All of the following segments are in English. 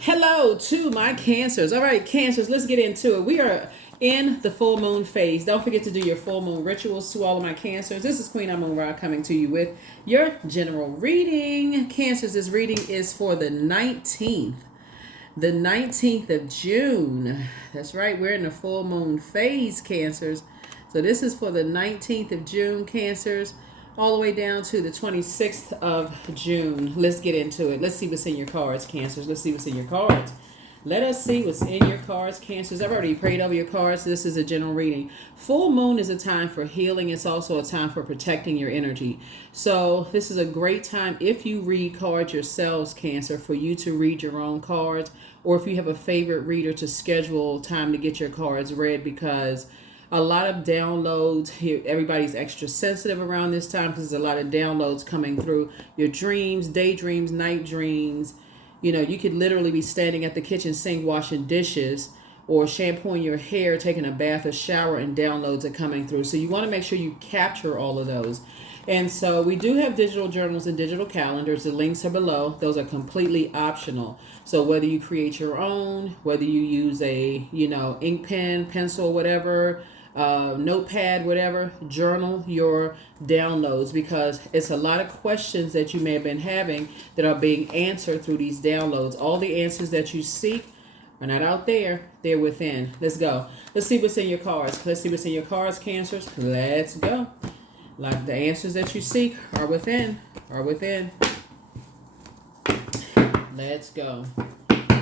Hello to my Cancers. All right, Cancers, let's get into it. We are in the full moon phase. Don't forget to do your full moon rituals to all of my Cancers. This is Queen Amun Ra coming to you with your general reading. Cancers, this reading is for the 19th. The 19th of June. That's right, we're in the full moon phase, Cancers. So this is for the 19th of June, Cancers, all the way down to the 26th of June. Let's get into it. Let's see what's in your cards, Cancers. Let's see what's in your cards. Let us see what's in your cards, Cancers. I've already prayed over your cards. This is a general reading. Full moon is a time for healing. It's also a time for protecting your energy. So this is a great time if you read cards yourselves, Cancer, for you to read your own cards, or if you have a favorite reader to schedule time to get your cards read, because a lot of downloads here. Everybody's extra sensitive around this time because there's a lot of downloads coming through your dreams, daydreams, night dreams. You know, you could literally be standing at the kitchen sink washing dishes or shampooing your hair, taking a bath or shower, and downloads are coming through. So you want to make sure you capture all of those. And so we do have digital journals and digital calendars. The links are below. Those are completely optional. So whether you create your own, whether you use a, ink pen, pencil, whatever, notepad, whatever, journal your downloads, because it's a lot of questions that you may have been having that are being answered through these downloads. All the answers that you seek are not out there, they're within. Let's go. Let's see what's in your cards. Let's see what's in your cards, Cancers. Let's go. Like the answers that you seek are within, Let's go.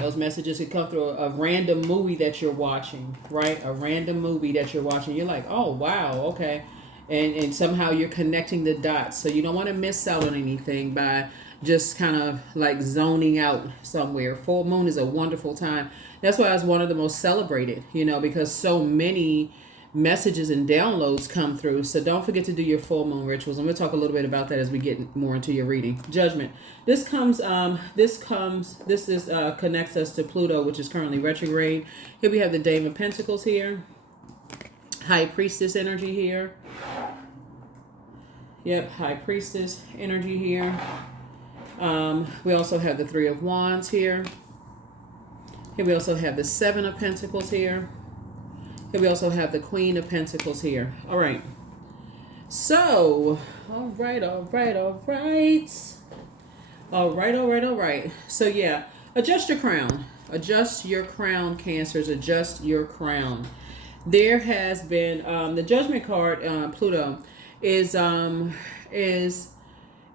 Those messages could come through a random movie that you're watching, right? A random movie that you're watching. You're like, oh, wow, okay. And somehow you're connecting the dots. So you don't want to miss out on anything by just kind of like zoning out somewhere. Full moon is a wonderful time. That's why it's one of the most celebrated, because so many messages and downloads come through. So don't forget to do your full moon rituals, and we'll talk a little bit about that as we get more into your reading. Judgment. This connects us to Pluto, which is currently retrograde. Here we have the Dame of Pentacles here, High Priestess energy here. Yep, High Priestess energy here. We also have the Three of Wands here. Here we also have the Seven of Pentacles here. Here we also have the Queen of Pentacles here. All right. So, all right. So, yeah, adjust your crown. Adjust your crown, Cancers. Adjust your crown. There has been the Judgment card, Pluto, is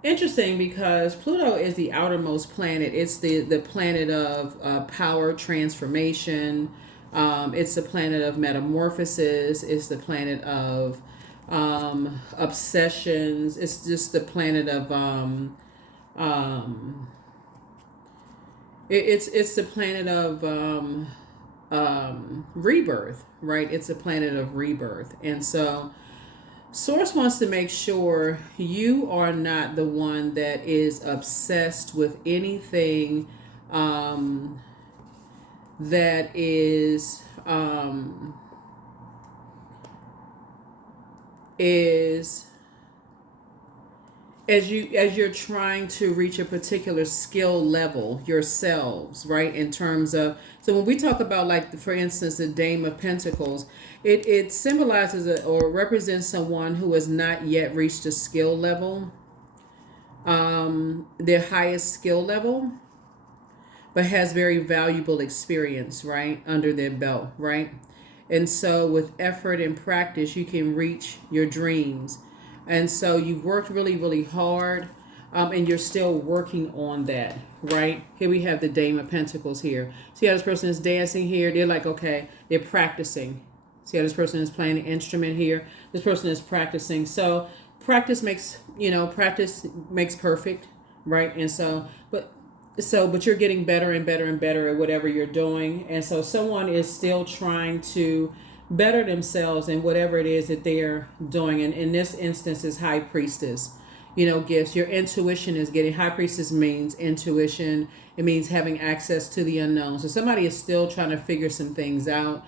interesting because Pluto is the outermost planet. It's the planet of power, transformation. It's the planet of metamorphosis. It's the planet of obsessions. It's just the planet of it's the planet of rebirth, right? It's a planet of rebirth. And so Source wants to make sure you are not the one that is obsessed with anything that is as you're trying to reach a particular skill level yourselves, right? In terms of, so when we talk about, like, for instance, the Dame of Pentacles, it symbolizes or represents someone who has not yet reached a skill level, their highest skill level, but has very valuable experience, right, under their belt, right? And so with effort and practice, you can reach your dreams. And so you've worked really, really hard, and you're still working on that, right? Here we have the Dame of Pentacles here. See how this person is dancing here? They're like, okay, they're practicing. See how this person is playing an instrument here? This person is practicing. So practice makes perfect, right? And so, but you're getting better and better and better at whatever you're doing. And so someone is still trying to better themselves in whatever it is that they're doing. And in this instance is High Priestess, gifts. Your intuition is getting, High Priestess means intuition. It means having access to the unknown. So somebody is still trying to figure some things out,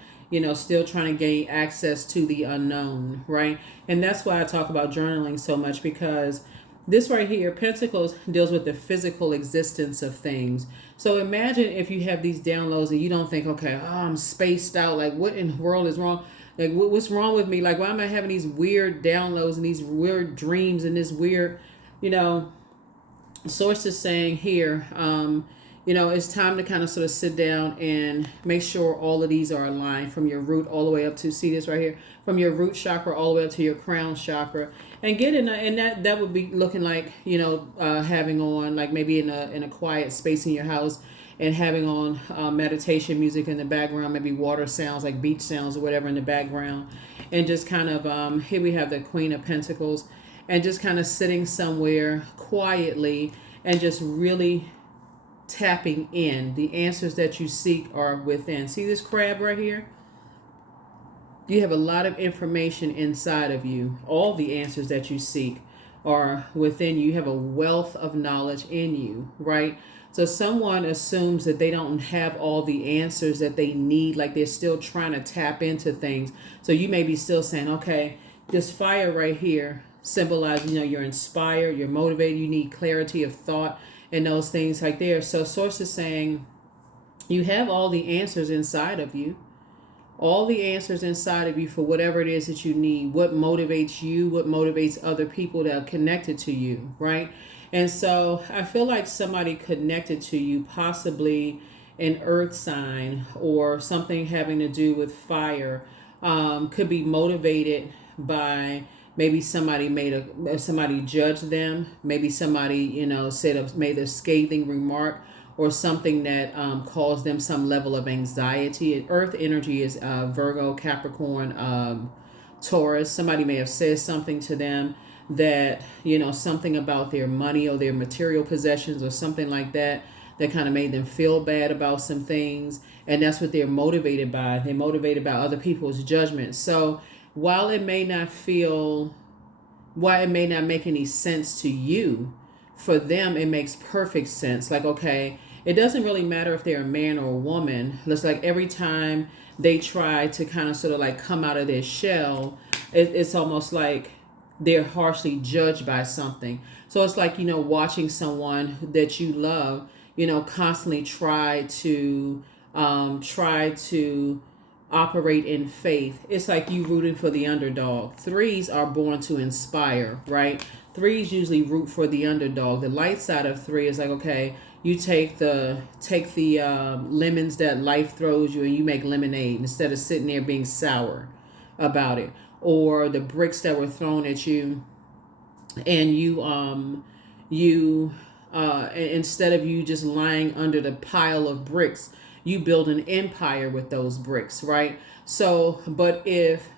still trying to gain access to the unknown, right? And that's why I talk about journaling so much, because this right here, Pentacles, deals with the physical existence of things. So imagine if you have these downloads and you don't think, okay, oh, I'm spaced out. Like, what in the world is wrong? Like, what's wrong with me? Like, why am I having these weird downloads and these weird dreams and this weird, you know, source is saying here, it's time to kind of sort of sit down and make sure all of these are aligned from your root all the way up to, see this right here, from your root chakra all the way up to your crown chakra, and get in and that would be looking like, having on, like, maybe in a quiet space in your house, and having on meditation music in the background, maybe water sounds like beach sounds or whatever in the background, and just kind of here we have the Queen of Pentacles, and just kind of sitting somewhere quietly and just really tapping in. The answers that you seek are within. See this crab right here? You have a lot of information inside of you. All the answers that you seek are within you. You have a wealth of knowledge in you, right? So someone assumes that they don't have all the answers that they need, like they're still trying to tap into things. So you may be still saying, okay, this fire right here symbolizes, you're inspired, you're motivated, you need clarity of thought and those things like there. So source is saying you have all the answers inside of you. All the answers inside of you for whatever it is that you need, what motivates you, what motivates other people that are connected to you, right? And so I feel like somebody connected to you, possibly an earth sign or something having to do with fire, could be motivated by maybe somebody somebody judged them, maybe somebody made a scathing remark, or something that caused them some level of anxiety. Earth energy is Virgo, Capricorn, Taurus. Somebody may have said something to them that, something about their money or their material possessions or something like that kind of made them feel bad about some things. And that's what they're motivated by. They're motivated by other people's judgment. So while it may not make any sense to you, for them it makes perfect sense. Like, okay, it doesn't really matter if they're a man or a woman. It's like every time they try to kind of sort of like come out of their shell, it's almost like they're harshly judged by something. So it's like, watching someone that you love, constantly try to operate in faith. It's like you rooting for the underdog. Threes are born to inspire, right? Threes usually root for the underdog. The light side of three is like, okay, you take the lemons that life throws you and you make lemonade instead of sitting there being sour about it. Or the bricks that were thrown at you, and instead of you just lying under the pile of bricks, you build an empire with those bricks, right? So, but if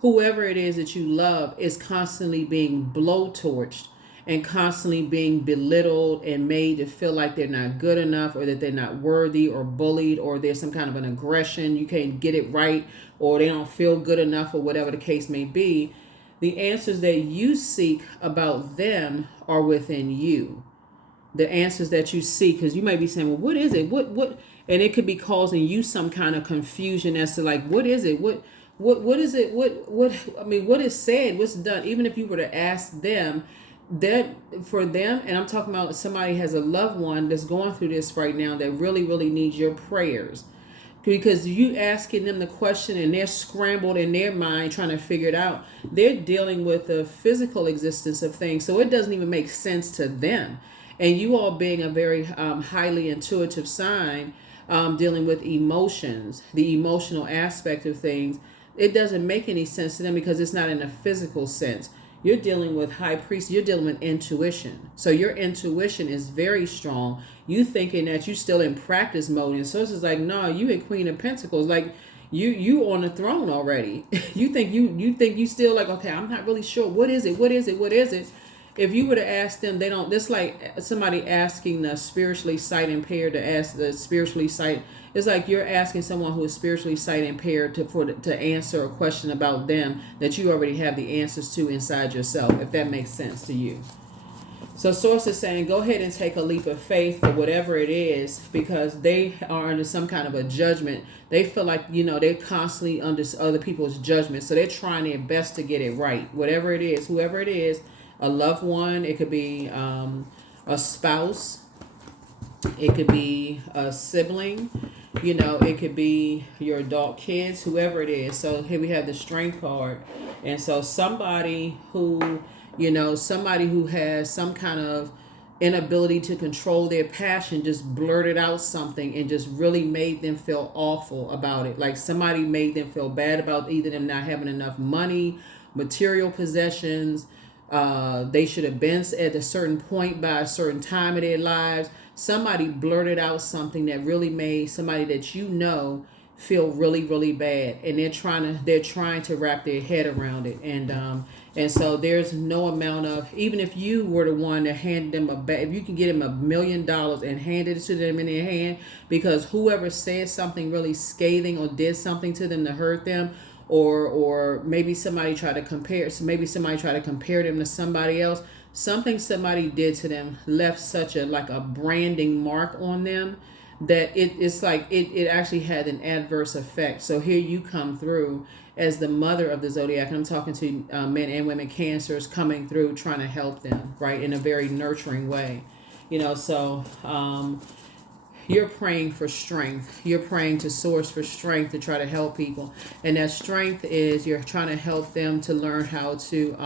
whoever it is that you love is constantly being blowtorched and constantly being belittled and made to feel like they're not good enough, or that they're not worthy, or bullied, or there's some kind of an aggression, you can't get it right, or they don't feel good enough, or whatever the case may be, the answers that you seek about them are within you. The answers that you seek, because you might be saying, well, what is it? What? And it could be causing you some kind of confusion as to like, what is it? What is it? What is said? What's done? Even if you were to ask them, that for them, and I'm talking about somebody has a loved one that's going through this right now that really, really needs your prayers. Because you asking them the question and they're scrambled in their mind trying to figure it out. They're dealing with the physical existence of things, so it doesn't even make sense to them. And you all being a very highly intuitive sign, dealing with emotions, the emotional aspect of things, it doesn't make any sense to them because it's not in a physical sense. You're dealing with high priest, you're dealing with intuition. So your intuition is very strong. You thinking that you still in practice mode. And so it's just like, no, you in Queen of Pentacles. Like you on the throne already. you think you still like, okay, I'm not really sure. What is it? If you were to ask them, they don't. This like somebody asking the spiritually sight impaired to ask the spiritually sight. It's like you're asking someone who is spiritually sight impaired to answer a question about them that you already have the answers to inside yourself. If that makes sense to you. So Source is saying, go ahead and take a leap of faith for whatever it is, because they are under some kind of a judgment. They feel like, they're constantly under other people's judgment. So they're trying their best to get it right. Whatever it is, whoever it is, a loved one, it could be a spouse, It could be a sibling, it could be your adult kids, whoever it is. So here we have the strength card. And so somebody who has some kind of inability to control their passion just blurted out something and just really made them feel awful about it. Like somebody made them feel bad about either them not having enough money, material possessions. They should have been at a certain point by a certain time of their lives. Somebody blurted out something that really made somebody that feel really, really bad, and they're trying to wrap their head around it. And so there's no amount of, even if you were the one to hand them if you can get them $1 million and hand it to them in their hand, because whoever said something really scathing or did something to them to hurt them, or maybe somebody tried to compare them to somebody else. Something somebody did to them left such a branding mark on them that it actually had an adverse effect. So here you come through as the mother of the zodiac, and I'm talking to men and women cancers, coming through trying to help them, right, in a very nurturing way. So you're praying for strength. You're praying to source for strength to try to help people. And that strength is you're trying to help them to learn how to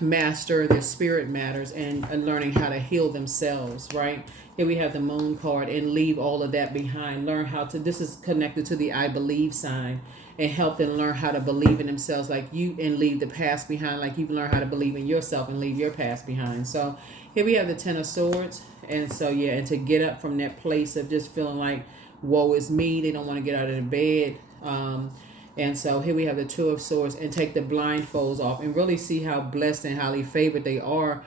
master their spirit matters and learning how to heal themselves, right? Here we have the moon card, and leave all of that behind. Learn how to, this is connected to the I believe sign, and help them learn how to believe in themselves like you, and leave the past behind like you've learned how to believe in yourself and leave your past behind. So here we have the Ten of Swords. And so, yeah, and to get up from that place of just feeling like, woe is me, they don't want to get out of the bed. And so here we have the Two of Swords, and take the blindfolds off and really see how blessed and highly favored they are,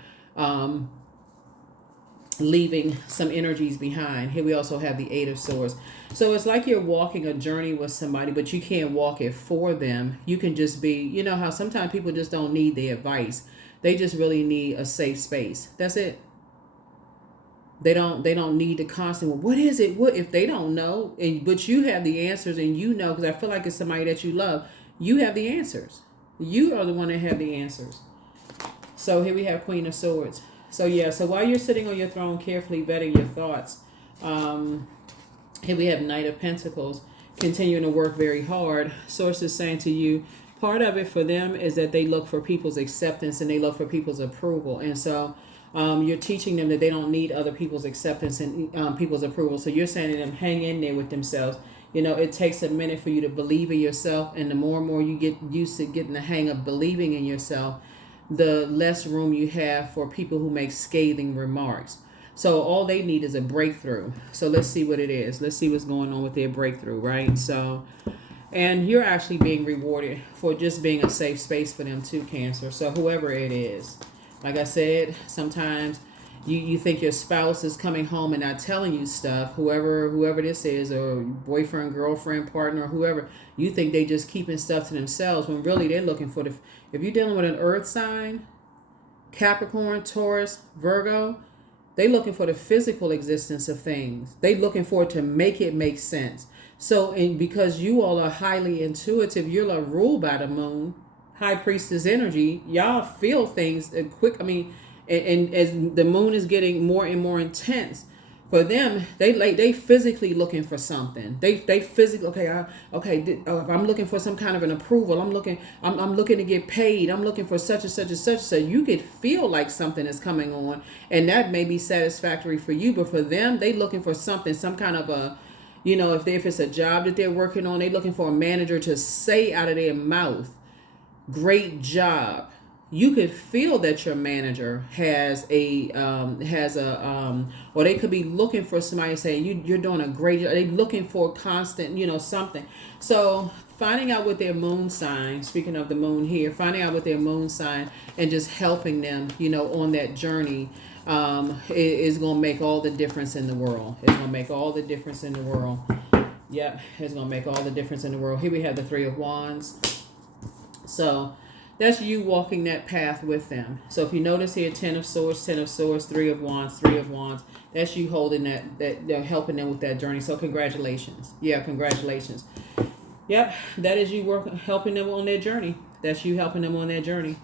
leaving some energies behind. Here we also have the Eight of Swords. So it's like you're walking a journey with somebody, but you can't walk it for them. You can just be, how sometimes people just don't need the advice. They just really need a safe space. That's it. They don't need the constant, well, what is it? What if they don't know? But you have the answers, and because I feel like it's somebody that you love. You have the answers. You are the one that have the answers. So here we have Queen of Swords. So yeah, so while you're sitting on your throne carefully vetting your thoughts, here we have Knight of Pentacles, continuing to work very hard. Source is saying to you, part of it for them is that they look for people's acceptance and they look for people's approval. And so you're teaching them that they don't need other people's acceptance and people's approval. So you're saying to them, hang in there with themselves. It takes a minute for you to believe in yourself. And the more and more you get used to getting the hang of believing in yourself, the less room you have for people who make scathing remarks. So all they need is a breakthrough. So let's see what it is. Let's see what's going on with their breakthrough, right? So, and you're actually being rewarded for just being a safe space for them too, Cancer. So whoever it is. Like I said, sometimes you think your spouse is coming home and not telling you stuff, whoever this is, or boyfriend, girlfriend, partner, whoever, you think they just keeping stuff to themselves, when really they're looking for if you're dealing with an earth sign, Capricorn, Taurus, Virgo, they looking for the physical existence of things. They looking for it to make it make sense. So, and because you all are highly intuitive, you're ruled by the moon, High Priestess energy, y'all feel things quick. I mean, and as the moon is getting more and more intense, for them, they physically looking for something. They physically, if I'm looking for some kind of an approval, I'm looking to get paid. I'm looking for such and such and such. So you could feel like something is coming on, and that may be satisfactory for you, but for them, they looking for something, some kind of a, if it's a job that they're working on, they looking for a manager to say out of their mouth, great job. You could feel that your manager has or they could be looking for somebody saying you're doing a great job. They're looking for constant, something. So finding out what their moon sign, speaking of the moon here, finding out what their moon sign and just helping them, on that journey, is going to make all the difference in the world. It's going to make all the difference in the world. Yep, it's going to make all the difference in the world. Here we have the Three of Wands. So that's you walking that path with them. So if you notice here, Ten of Swords, Three of Wands, that's you holding that they're helping them with that journey. So congratulations. Yeah, congratulations. Yep, that is you helping them on their journey. That's you helping them on their journey.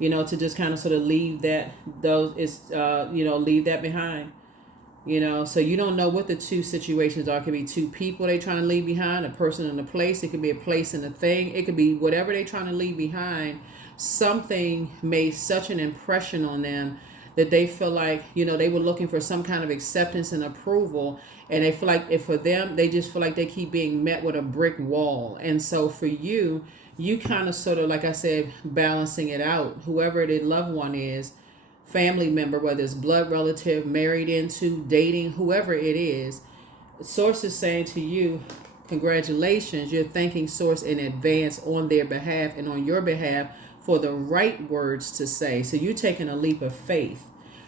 to just kind of sort of leave that, leave that behind. So you don't know what the two situations are. It could be two people they trying to leave behind, a person and a place. It could be a place and a thing. It could be whatever they trying to leave behind. Something made such an impression on them that they feel like, they were looking for some kind of acceptance and approval. And they feel like if for them, they just feel like they keep being met with a brick wall. And so for you, you kind of sort of, like I said, balancing it out. Whoever the loved one is, family member, whether it's blood relative, married into, dating, whoever it is, Source is saying to you, congratulations, you're thanking Source in advance on their behalf and on your behalf for the right words to say. So you're taking a leap of faith.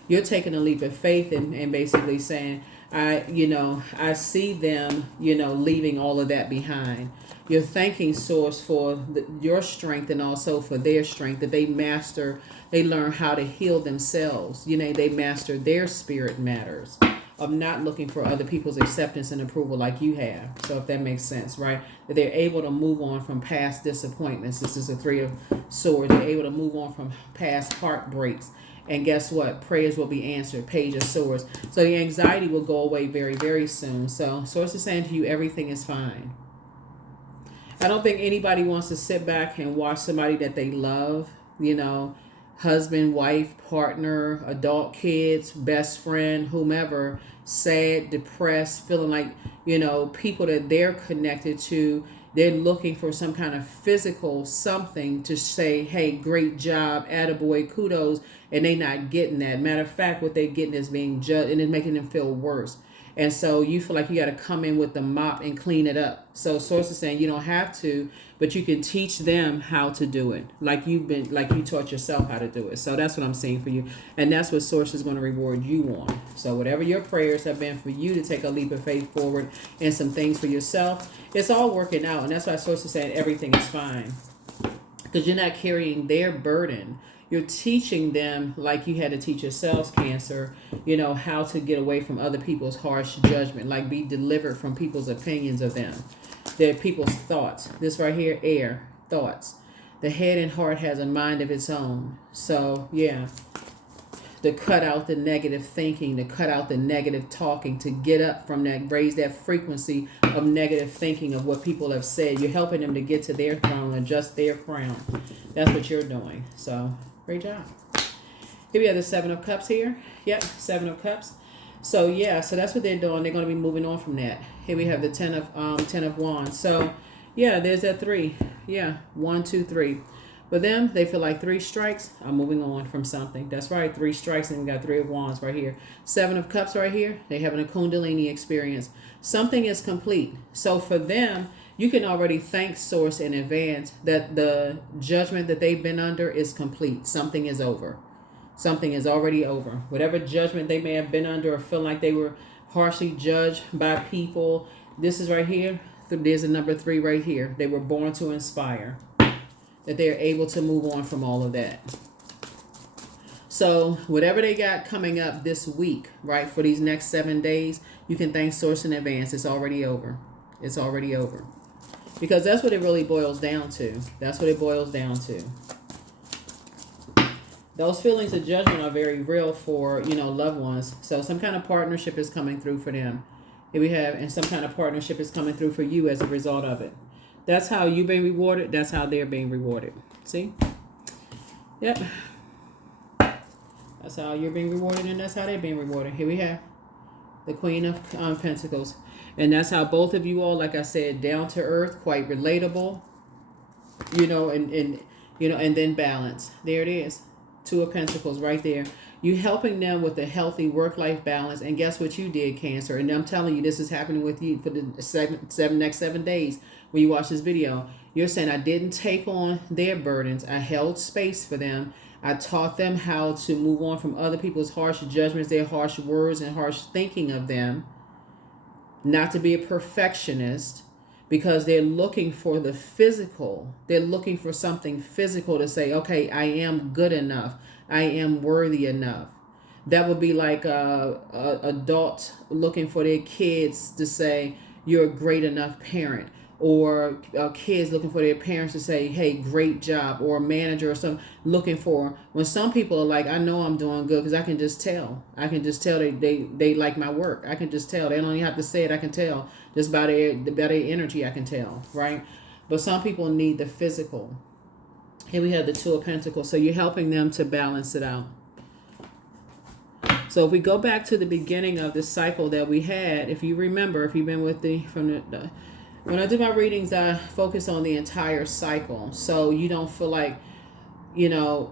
You're taking a leap of faith and basically saying, I see them, leaving all of that behind. You're thanking Source for your strength and also for their strength, that they learn how to heal themselves. They master their spirit matters of not looking for other people's acceptance and approval like you have. So if that makes sense, right? That they're able to move on from past disappointments. This is a Three of Swords. They're able to move on from past heartbreaks. And guess what? Prayers will be answered. Page of Swords. So the anxiety will go away very, very soon. So Source is saying to you, everything is fine. I don't think anybody wants to sit back and watch somebody that they love, husband, wife, partner, adult kids, best friend, whomever, sad, depressed, feeling like, people that they're connected to, they're looking for some kind of physical something to say, hey, great job, attaboy, kudos, and they not getting that. Matter of fact, what they're getting is being judged, and it's making them feel worse. And so you feel like you got to come in with the mop and clean it up. So Source is saying you don't have to, but you can teach them how to do it, like you taught yourself how to do it. So that's what I'm saying for you. And that's what Source is going to reward you on. So whatever your prayers have been for you to take a leap of faith forward and some things for yourself, it's all working out. And that's why Source is saying everything is fine. Because you're not carrying their burden. You're teaching them, like you had to teach yourselves, Cancer, how to get away from other people's harsh judgment, like be delivered from people's opinions of them. They're people's thoughts. This right here, air, thoughts. The head and heart has a mind of its own. So, yeah, to cut out the negative thinking, to cut out the negative talking, to get up from that, raise that frequency of negative thinking of what people have said. You're helping them to get to their throne, adjust their crown. That's what you're doing. So, great job. Here we have the Seven of Cups here. Yep, Seven of Cups. So yeah, so that's what they're doing. They're going to be moving on from that. Here we have the Ten of Wands. So yeah, there's that three. Yeah, 1, 2, 3. But them, they feel like 3 strikes. I'm moving on from something. That's right, 3 strikes, and we got 3 of Wands right here. 7 of Cups right here. They having a Kundalini experience. Something is complete. So for them, you can already thank Source in advance that the judgment that they've been under is complete. Something is over. Something is already over. Whatever judgment they may have been under or feel like they were harshly judged by people, this is right here. There's a number 3 right here. They were born to inspire. That they're able to move on from all of that. So whatever they got coming up this week, right, for these next 7 days, you can thank Source in advance. It's already over. It's already over. Because that's what it really boils down to. That's what it boils down to. Those feelings of judgment are very real for, loved ones. So some kind of partnership is coming through for them. Here we have, and some kind of partnership is coming through for you as a result of it. That's how you're being rewarded. That's how they're being rewarded. See? Yep. That's how you're being rewarded, and that's how they're being rewarded. Here we have the Queen of Pentacles. And that's how both of you all, like I said, down to earth, quite relatable, and then balance. There it is. 2 of Pentacles right there. You helping them with a healthy work-life balance. And guess what you did, Cancer? And I'm telling you, this is happening with you for the next 7 days when you watch this video. You're saying, I didn't take on their burdens. I held space for them. I taught them how to move on from other people's harsh judgments, their harsh words and harsh thinking of them. Not to be a perfectionist, because they're looking for the physical. They're looking for something physical to say, okay, I am good enough. I am worthy enough. That would be like a adult looking for their kids to say, you're a great enough parent. or kids looking for their parents to say, hey, great job, or a manager or something looking for. When some people are like, I know I'm doing good because I can just tell. I can just tell they like my work. I can just tell. They don't even have to say it. I can tell. Just by their energy, I can tell, right? But some people need the physical. Here we have the Two of Pentacles. So you're helping them to balance it out. So if we go back to the beginning of the cycle that we had, if you remember, if you've been with when I do my readings, I focus on the entire cycle. So you don't feel like, you're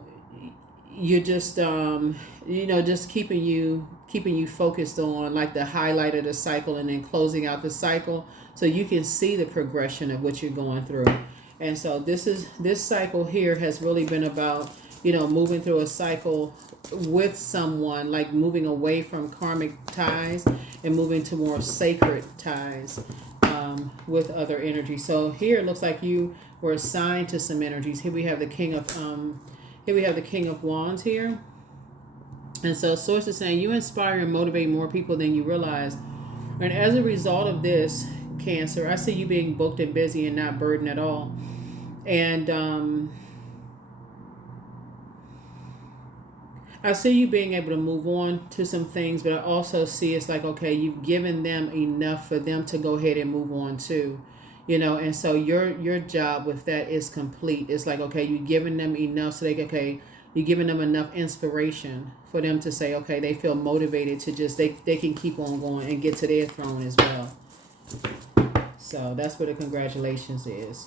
just, just keeping you focused on like the highlight of the cycle and then closing out the cycle so you can see the progression of what you're going through. And so this cycle here has really been about, moving through a cycle with someone, like moving away from karmic ties and moving to more sacred ties with other energy. So here it looks like you were assigned to some energies. Here we have the King of Wands here. And so Source is saying you inspire and motivate more people than you realize. And as a result of this, Cancer, I see you being booked and busy and not burdened at all. And I see you being able to move on to some things, but I also see it's like, okay, you've given them enough for them to go ahead and move on too, and so your job with that is complete. It's like, okay, you've given them enough so you're giving them enough inspiration for them to say, okay, they feel motivated to just, they can keep on going and get to their throne as well. So that's what the congratulations is.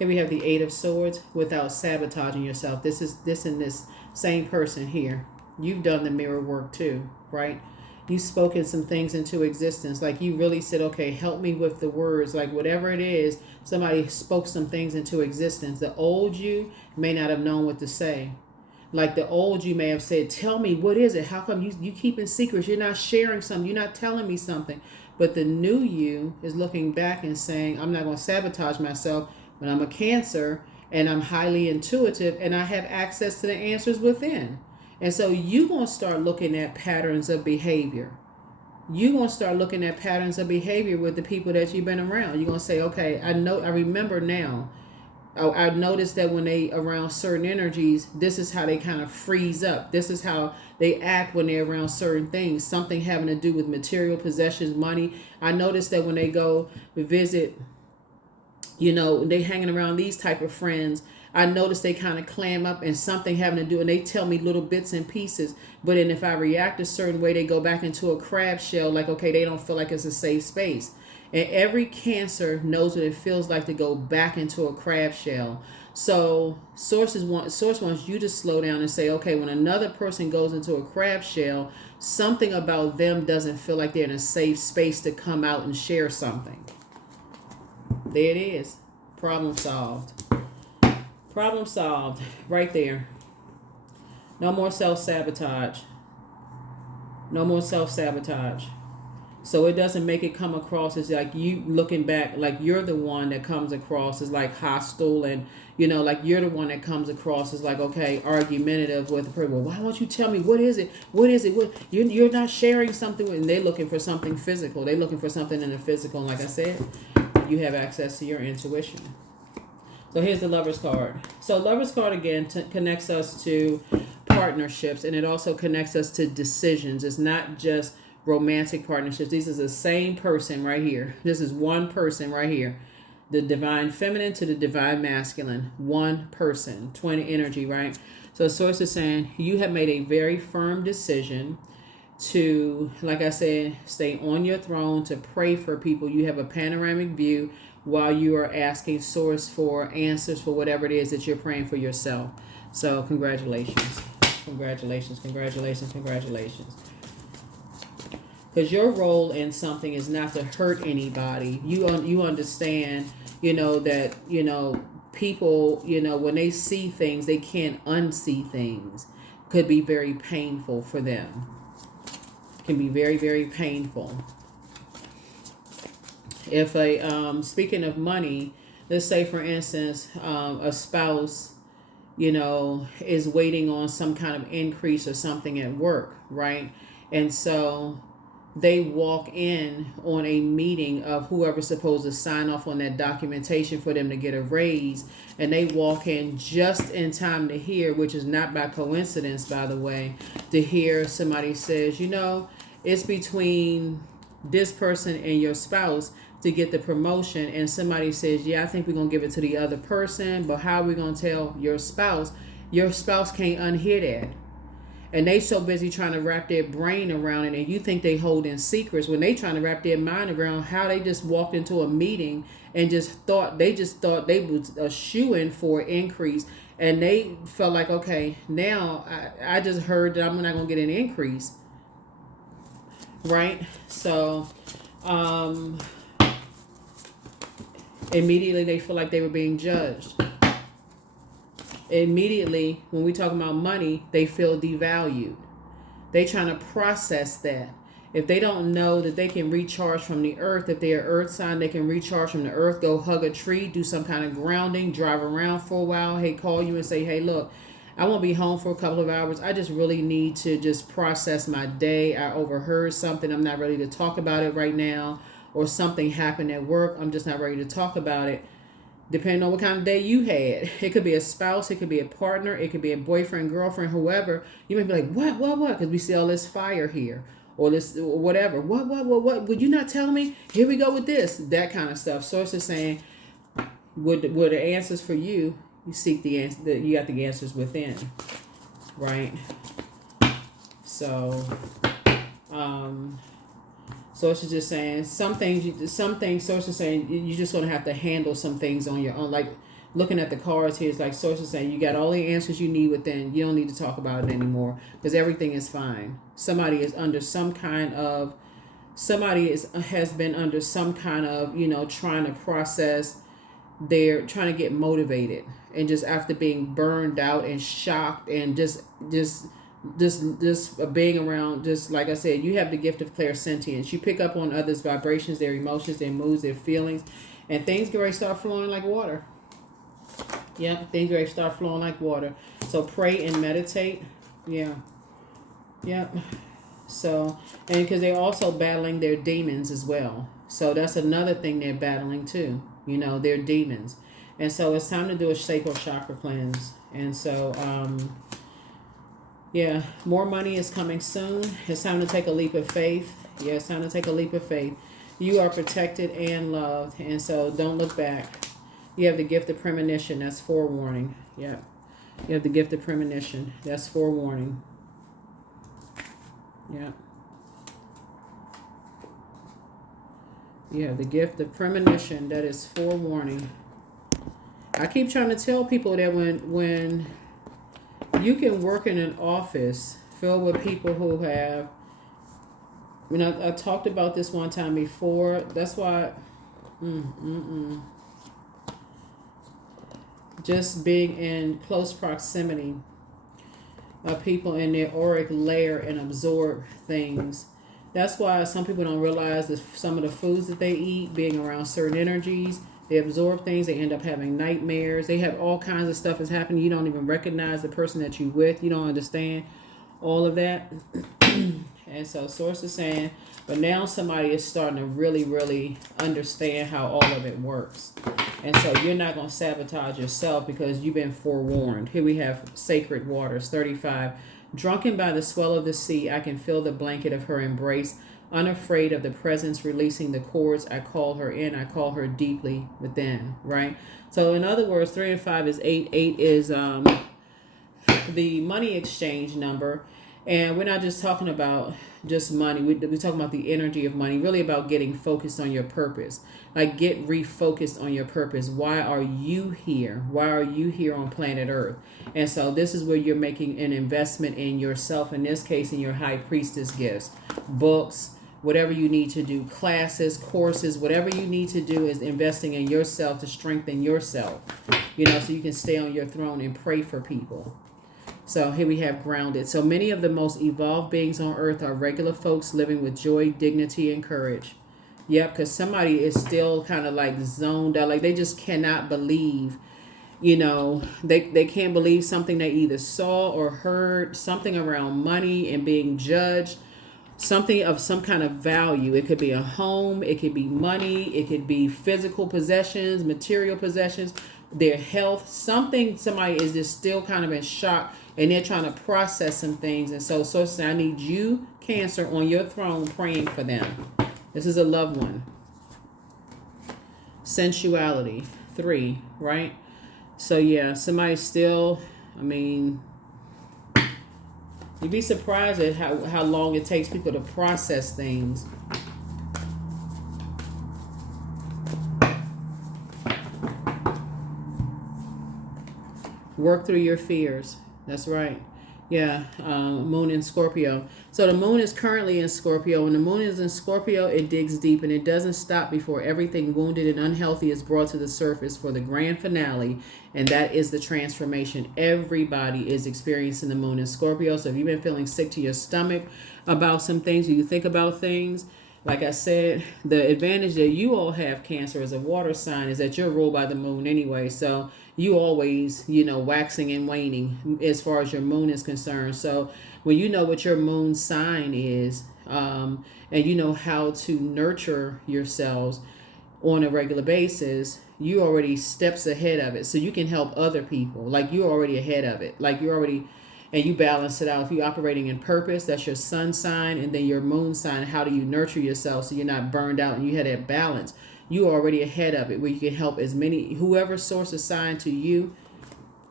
Here we have the Eight of Swords, without sabotaging yourself. This and this same person here. You've done the mirror work too, right? You've spoken some things into existence. Like you really said, okay, help me with the words. Like whatever it is, somebody spoke some things into existence. The old you may not have known what to say. Like the old you may have said, tell me, what is it? How come you keeping secrets? You're not sharing something. You're not telling me something. But the new you is looking back and saying, I'm not going to sabotage myself. When I'm a Cancer and I'm highly intuitive and I have access to the answers within. And so you're going to start looking at patterns of behavior. You're going to start looking at patterns of behavior with the people that you've been around. You're going to say, okay, I remember now. I noticed that when they around certain energies, this is how they kind of freeze up. This is how they act when they're around certain things. Something having to do with material possessions, money. I noticed that when they go visit, they hanging around these type of friends, I notice they kind of clam up and something having to do, and they tell me little bits and pieces. But then if I react a certain way, they go back into a crab shell, like, okay, they don't feel like it's a safe space. And every Cancer knows what it feels like to go back into a crab shell. So Source wants you to slow down and say, okay, when another person goes into a crab shell, something about them doesn't feel like they're in a safe space to come out and share something. There it is. Problem solved. Problem solved. Right there. No more self-sabotage. No more self-sabotage. So it doesn't make it come across as like you looking back, like you're the one that comes across as like hostile and, like you're the one that comes across as like, okay, argumentative with the person. Well, why won't you tell me? What is it? What is it? You're not sharing something. And they're looking for something physical. They're looking for something in the physical. And like I said, you have access to your intuition. So here's the Lover's card. So Lover's card again connects us to partnerships, and it also connects us to decisions. It's not just romantic partnerships. This is the same person right here. This is one person right here. The divine feminine to the divine masculine. One person. Twin energy, right? So Source is saying you have made a very firm decision to, like I said, stay on your throne, to pray for people. You have a panoramic view while you are asking Source for answers for whatever it is that you're praying for yourself. So congratulations. Congratulations, congratulations, congratulations. Because your role in something is not to hurt anybody. You understand, that, people, when they see things, they can't unsee things. Could be very painful for them. Can be very, very painful. If speaking of money, let's say for instance, a spouse, is waiting on some kind of increase or something at work, right? And so they walk in on a meeting of whoever's supposed to sign off on that documentation for them to get a raise, and they walk in just in time to hear, which is not by coincidence, by the way, to hear somebody says, it's between this person and your spouse to get the promotion, and somebody says, yeah, I think we're going to give it to the other person, but how are we going to tell your spouse? Your spouse can't unhear that. And they so busy trying to wrap their brain around it, and you think they hold in secrets when they trying to wrap their mind around how they just walked into a meeting and just thought they was a shoo-in for increase, and they felt like, okay, now I just heard that I'm not gonna get an increase, right? So immediately they feel like they were being judged. Immediately, when we talk about money, they feel devalued. They trying to process that. If they don't know that they can recharge from the earth, if they're earth sign, they can recharge from the earth, go hug a tree, do some kind of grounding, drive around for a while, hey, call you and say, hey, look, I won't be home for a couple of hours. I just really need to just process my day. I overheard something. I'm not ready to talk about it right now. Or something happened at work. I'm just not ready to talk about it. Depending on what kind of day you had. It could be a spouse, it could be a partner, it could be a boyfriend, girlfriend, whoever. You may be like, what? Because we see all this fire here. Or this, or whatever. What? Would you not tell me? Here we go with this. That kind of stuff. Source is saying, would the answers for you, you seek the answer, you got the answers within. Right? So, Source is just saying some things. Source is saying you're just gonna have to handle some things on your own. Like looking at the cards here, it's like Source is saying you got all the answers you need within. You don't need to talk about it anymore because everything is fine. Somebody is under some kind of. Has been under some kind of trying to process. They're trying to get motivated, and just after being burned out and shocked and just being around, just like I said, you have the gift of clairsentience. You pick up on others' vibrations, their emotions, their moods, their feelings, and things get ready to start flowing like water. Yeah, things get ready to start flowing like water. So pray and meditate. Yeah. So, and because they're also battling their demons as well. So that's another thing they're battling too. Their demons. And so it's time to do a sacral chakra cleanse. And so, yeah, more money is coming soon. It's time to take a leap of faith. Yeah, it's time to take a leap of faith. You are protected and loved, and so don't look back. You have the gift of premonition. That's forewarning. Yeah. You have the gift of premonition. That's forewarning. Yeah. You have the gift of premonition. That is forewarning. I keep trying to tell people that when you can work in an office filled with people who have, I talked about this one time before. That's why, just being in close proximity of people in their auric layer and absorb things. That's why some people don't realize that some of the foods that they eat, being around certain energies, they absorb things. They end up having nightmares. They have all kinds of stuff that's happening. You don't even recognize the person that you're with. You don't understand all of that. And so Source is saying, but now somebody is starting to really, really understand how all of it works. And so you're not going to sabotage yourself because you've been forewarned. Here we have Sacred Waters, 35. Drunken by the swell of the sea, I can feel the blanket of her embrace. Unafraid of the presence, releasing the cords, I call her in. I call her deeply within, right? So in other words, 3 and 5 is 8. 8 is the money exchange number. And we're not just talking about just money. We're talking about the energy of money, really about getting focused on your purpose. Like get refocused on your purpose. Why are you here? Why are you here on planet Earth? And so this is where you're making an investment in yourself, in this case, in your high priestess gifts, books, whatever you need to do, classes, courses, whatever you need to do is investing in yourself to strengthen yourself, so you can stay on your throne and pray for people. So here we have grounded. So many of the most evolved beings on earth are regular folks living with joy, dignity, and courage. Yep, because somebody is still kind of like zoned out. Like they just cannot believe, they can't believe something they either saw or heard, something around money and being judged, something of some kind of value. It could be a home, it could be money, it could be physical possessions, material possessions, their health, something. Somebody is just still kind of in shock and they're trying to process some things. And so I need you, Cancer, on your throne praying for them. This is a loved one. Sensuality, 3, right? So yeah, somebody still, I mean, you'd be surprised at how long it takes people to process things. Work through your fears. That's right. Yeah, moon in Scorpio. So the moon is currently in Scorpio. When the moon is in Scorpio, it digs deep and it doesn't stop before everything wounded and unhealthy is brought to the surface for the grand finale, and that is the transformation. Everybody is experiencing the moon in Scorpio. So if you've been feeling sick to your stomach about some things, or you think about things, like I said, the advantage that you all have, Cancer, as a water sign, is that you're ruled by the moon anyway. So you always, waxing and waning as far as your moon is concerned. So when you know what your moon sign is, and you know how to nurture yourselves on a regular basis, you already steps ahead of it. So you can help other people. Like you're already ahead of it. Like you're already, and you balance it out. If you're operating in purpose, that's your sun sign, and then your moon sign. How do you nurture yourself so you're not burned out and you have that balance? You are already ahead of it, where you can help as many, whoever source assigned to you,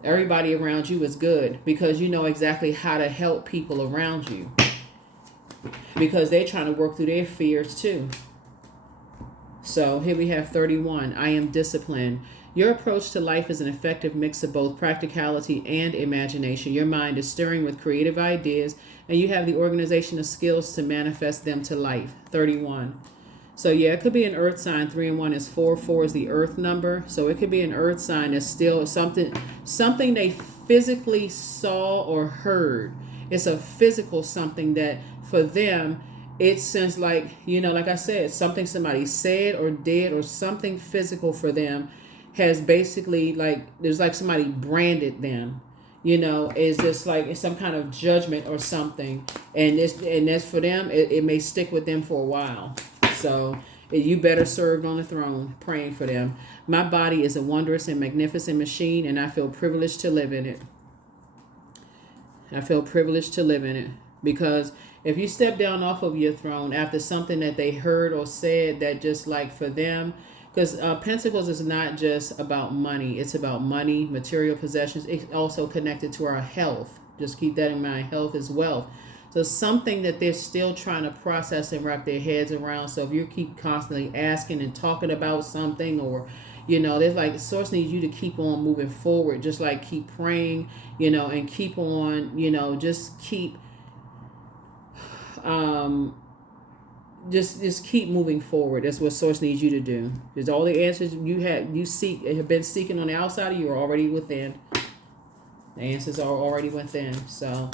everybody around you is good, because you know exactly how to help people around you, because they're trying to work through their fears too. So here we have 31. I am disciplined. Your approach to life is an effective mix of both practicality and imagination. Your mind is stirring with creative ideas, and you have the organizational skills to manifest them to life. 31. So yeah, it could be an earth sign. 3 and 1 is 4. 4 is the earth number. So it could be an earth sign that's still something they physically saw or heard. It's a physical something that for them, it seems like, like I said, something somebody said or did, or something physical for them has basically, like, there's like somebody branded them, is just like some kind of judgment or something. And that's for them, it may stick with them for a while. So you better served on the throne praying for them. My body is a wondrous and magnificent machine, and I feel privileged to live in it. I feel privileged to live in it, because if you step down off of your throne after something that they heard or said that just like for them, because Pentacles is not just about money. It's about money, material possessions. It's also connected to our health. Just keep that in mind. Health is wealth. So something that they're still trying to process and wrap their heads around. So if you keep constantly asking and talking about something, or, there's like, source needs you to keep on moving forward. Just like keep praying, and keep on, just keep, just keep moving forward. That's what source needs you to do. Because all the answers have been seeking on the outside of you are already within. The answers are already within. So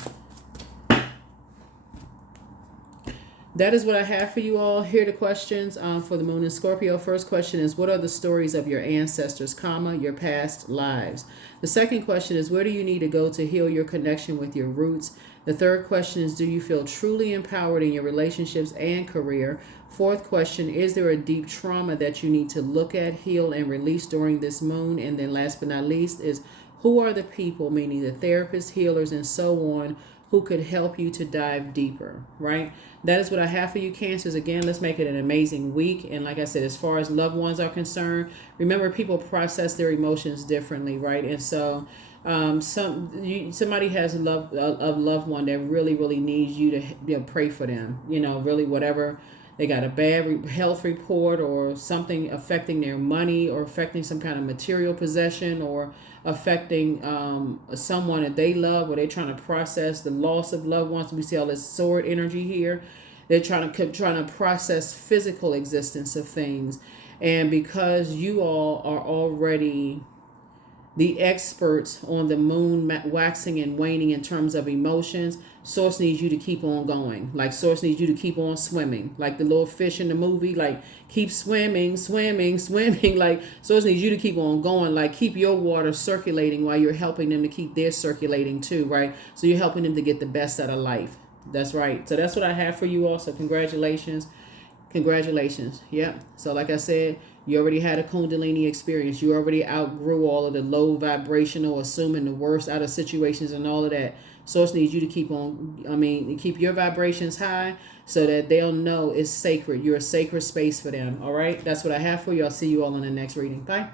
that is what I have for you all. Here are the questions for the moon in Scorpio. First question is, what are the stories of your ancestors, your past lives? The second question is, where do you need to go to heal your connection with your roots? The third question is, do you feel truly empowered in your relationships and career? Fourth question, is there a deep trauma that you need to look at, heal, and release during this moon? And then last but not least is, who are the people, meaning the therapists, healers, and so on, who could help you to dive deeper, right? That is what I have for you, Cancers. Again, let's make it an amazing week. And like I said, as far as loved ones are concerned, remember, people process their emotions differently, right? And so somebody has a loved one that really, really needs you to pray for them, really whatever. They got a bad health report, or something affecting their money, or affecting some kind of material possession, or affecting someone that they love, where they're trying to process the loss of loved ones. We see all this sword energy here. They're trying to process physical existence of things. And because you all are already the experts on the moon waxing and waning in terms of emotions, source needs you to keep on going. Like source needs you to keep on swimming, like the little fish in the movie, like keep swimming. Like source needs you to keep on going, like keep your water circulating while you're helping them to keep theirs circulating too, right? So you're helping them to get the best out of life. That's right. So that's what I have for you all. So congratulations. Congratulations. Yep. So like I said, you already had a Kundalini experience. You already outgrew all of the low vibrational, assuming the worst out of situations and all of that. Source needs you to keep on, keep your vibrations high so that they'll know it's sacred. You're a sacred space for them. All right. That's what I have for you. I'll see you all in the next reading. Bye.